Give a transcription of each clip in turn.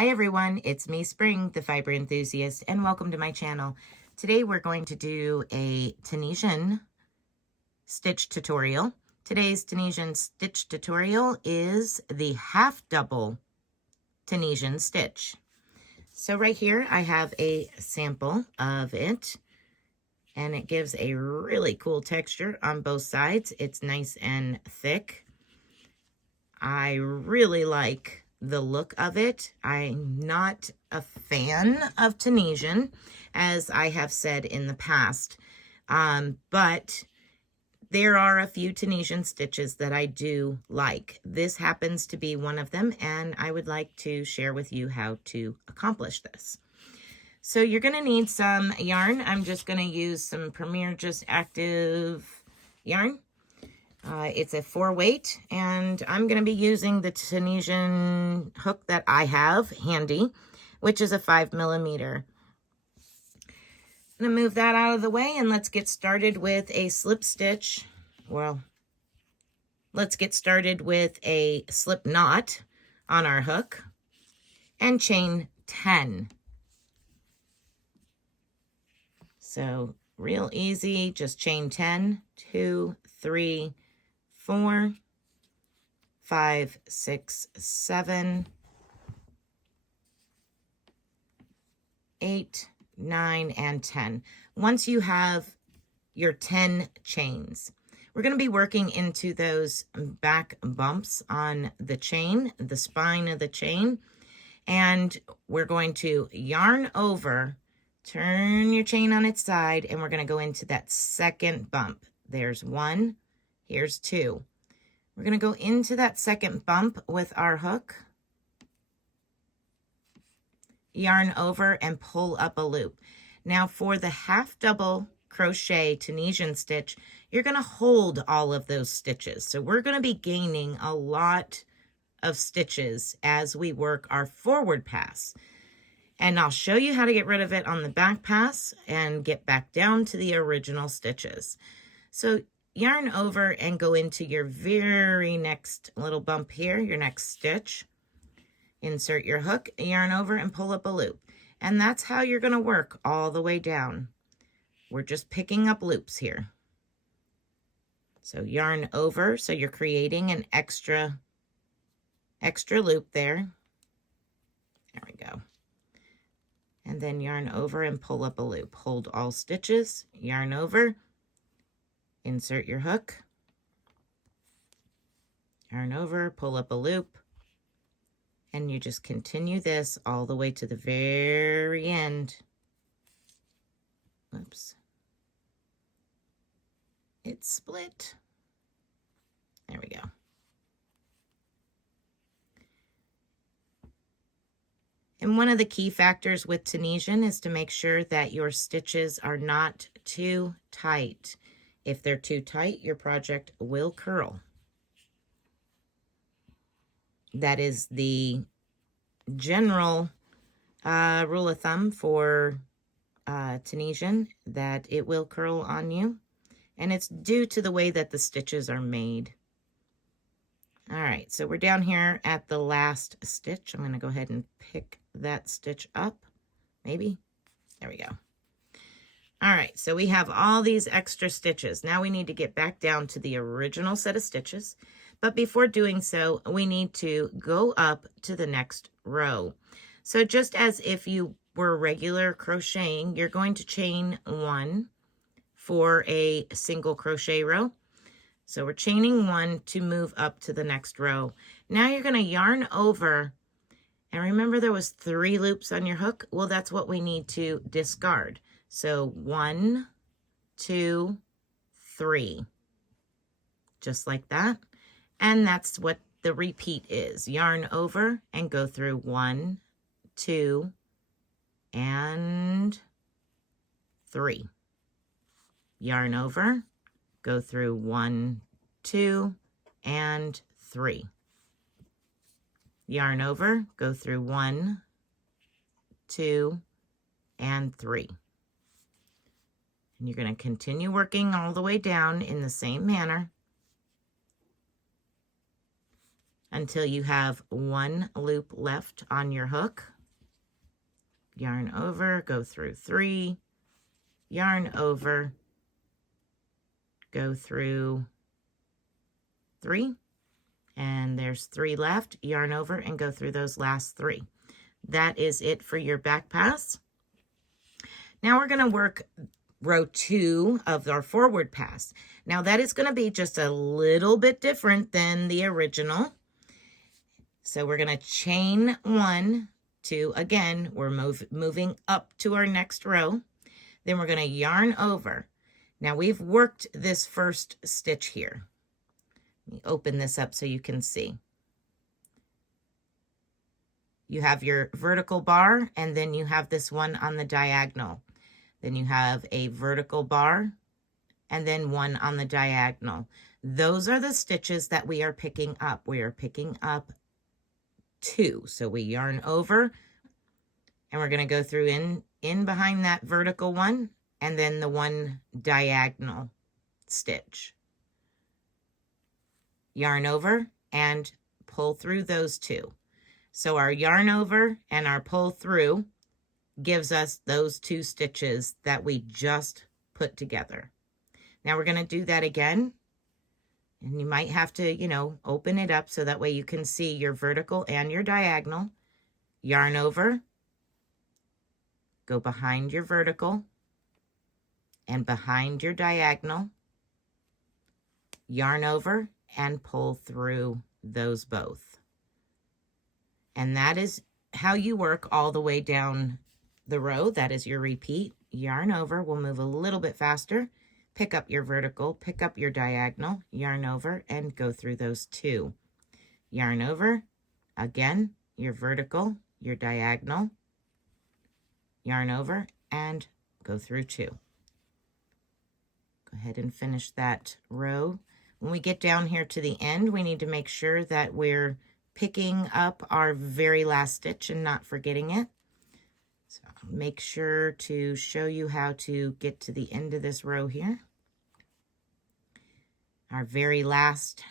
Hi everyone, it's me Spring, the fiber enthusiast, and welcome to my channel. Today we're going to do a Tunisian stitch tutorial. Today's Tunisian stitch tutorial is the half double Tunisian stitch. So right here I have a sample of it, and it gives a really cool texture on both sides. It's nice and thick. I really like the look of it. I'm not a fan of Tunisian, as I have said in the past, but there are a few Tunisian stitches that I do like. This happens to be one of them, and I would like to share with you how to accomplish this. So you're going to need some yarn. I'm just going to use some Premier Just Active yarn. It's a 4-weight, and I'm going to be using the Tunisian hook that I have handy, which is a 5mm. I'm going to move that out of the way, and let's get started with a slip stitch. Well, let's get started with a slip knot on our hook and chain 10. So real easy, just chain 10, 2, 3, 4, 5, 6, 7, 8, 9, and 10. Once you have your 10 chains, we're going to be working into those back bumps on the chain, the spine of the chain, and we're going to yarn over, turn your chain on its side, and we're going to go into that second bump. There's 1. Here's 2. We're going to go into that second bump with our hook, yarn over, and pull up a loop. Now for the half double crochet Tunisian stitch, you're going to hold all of those stitches. So we're going to be gaining a lot of stitches as we work our forward pass. And I'll show you how to get rid of it on the back pass and get back down to the original stitches. So yarn over and go into your very next little bump here, your next stitch. Insert your hook, yarn over, and pull up a loop. And that's how you're going to work all the way down. We're just picking up loops here. So yarn over, so you're creating an extra loop there. There we go. And then yarn over and pull up a loop. Hold all stitches, yarn over, insert your hook, yarn over, pull up a loop, and you just continue this all the way to the very end. Oops. It's split. There we go. And one of the key factors with Tunisian is to make sure that your stitches are not too tight. If they're too tight, your project will curl. That is the general rule of thumb for Tunisian, that it will curl on you. And it's due to the way that the stitches are made. All right, so we're down here at the last stitch. I'm going to go ahead and pick that stitch up. Maybe. There we go. All right, so we have all these extra stitches. Now we need to get back down to the original set of stitches. But before doing so, we need to go up to the next row. So just as if you were regular crocheting, you're going to chain 1 for a single crochet row. So we're chaining 1 to move up to the next row. Now you're going to yarn over, and remember there was 3 loops on your hook? Well, that's what we need to discard. So 1, 2, 3, just like that. And that's what the repeat is. Yarn over and go through 1, 2, and 3. Yarn over, go through 1, 2, and 3. Yarn over, go through 1, 2, and 3. And you're going to continue working all the way down in the same manner. until you have one loop left on your hook. Yarn over, go through 3, yarn over, go through 3, and there's 3 left. Yarn over and go through those last 3. That is it for your back pass. Now we're going to work row 2 of our forward pass. Now that is going to be just a little bit different than the original. So we're going to chain 1, 2, again, we're moving up to our next row. Then we're going to yarn over. Now we've worked this first stitch here. Let me open this up so you can see. You have your vertical bar, and then you have this one on the diagonal. Then you have a vertical bar, and then one on the diagonal. Those are the stitches that we are picking up. We are picking up 2. So we yarn over, and we're going to go through in behind that vertical one, and then the one diagonal stitch. Yarn over and pull through those 2. So our yarn over and our pull through gives us those 2 stitches that we just put together. Now we're going to do that again. And you might have to, you know, open it up so that way you can see your vertical and your diagonal. Yarn over, go behind your vertical and behind your diagonal. Yarn over and pull through those both. And that is how you work all the way down the row. That is your repeat. Yarn over, we'll move a little bit faster. Pick up your vertical, pick up your diagonal, yarn over, and go through those 2. Yarn over, again, your vertical, your diagonal, yarn over, and go through 2. Go ahead and finish that row. When we get down here to the end, we need to make sure that we're picking up our very last stitch and not forgetting it. So make sure to show you how to get to the end of this row here. Our very last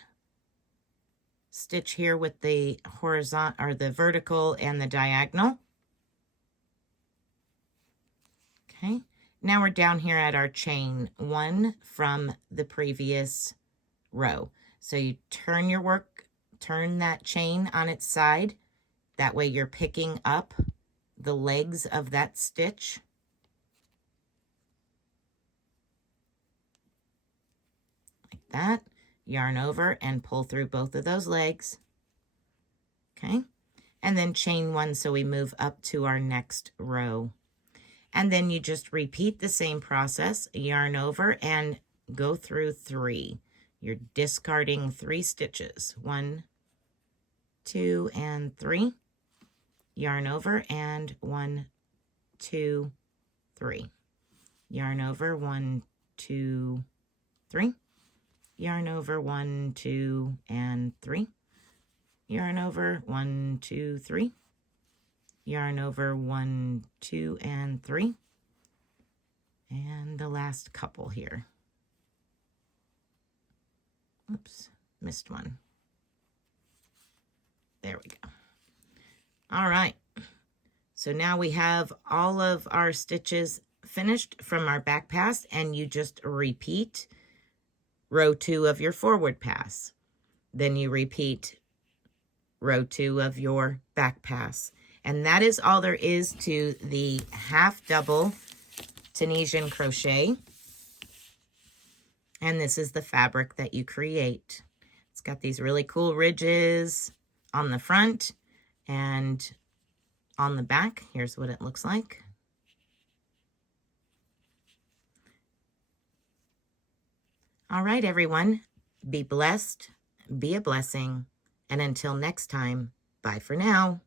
stitch here with the horizontal or the vertical and the diagonal. Okay, now we're down here at our chain 1 from the previous row. So you turn your work, turn that chain on its side. That way you're picking up the legs of that stitch. Like that. Yarn over and pull through both of those legs. Okay. And then chain 1 so we move up to our next row. And then you just repeat the same process. Yarn over and go through 3. You're discarding 3 stitches. 1, 2, and 3. Yarn over and 1, 2, 3. Yarn over 1, 2, 3. Yarn over 1, 2, and 3. Yarn over 1, 2, 3. Yarn over 1, 2, and 3. And the last couple here. Oops, missed one. There we go. All right. So now we have all of our stitches finished from our back pass, and you just repeat row 2 of your forward pass. Then you repeat row 2 of your back pass. And that is all there is to the half double Tunisian crochet. And this is the fabric that you create. It's got these really cool ridges on the front and on the back. Here's what it looks like. All right, everyone. Be blessed, be a blessing, and until next time, bye for now.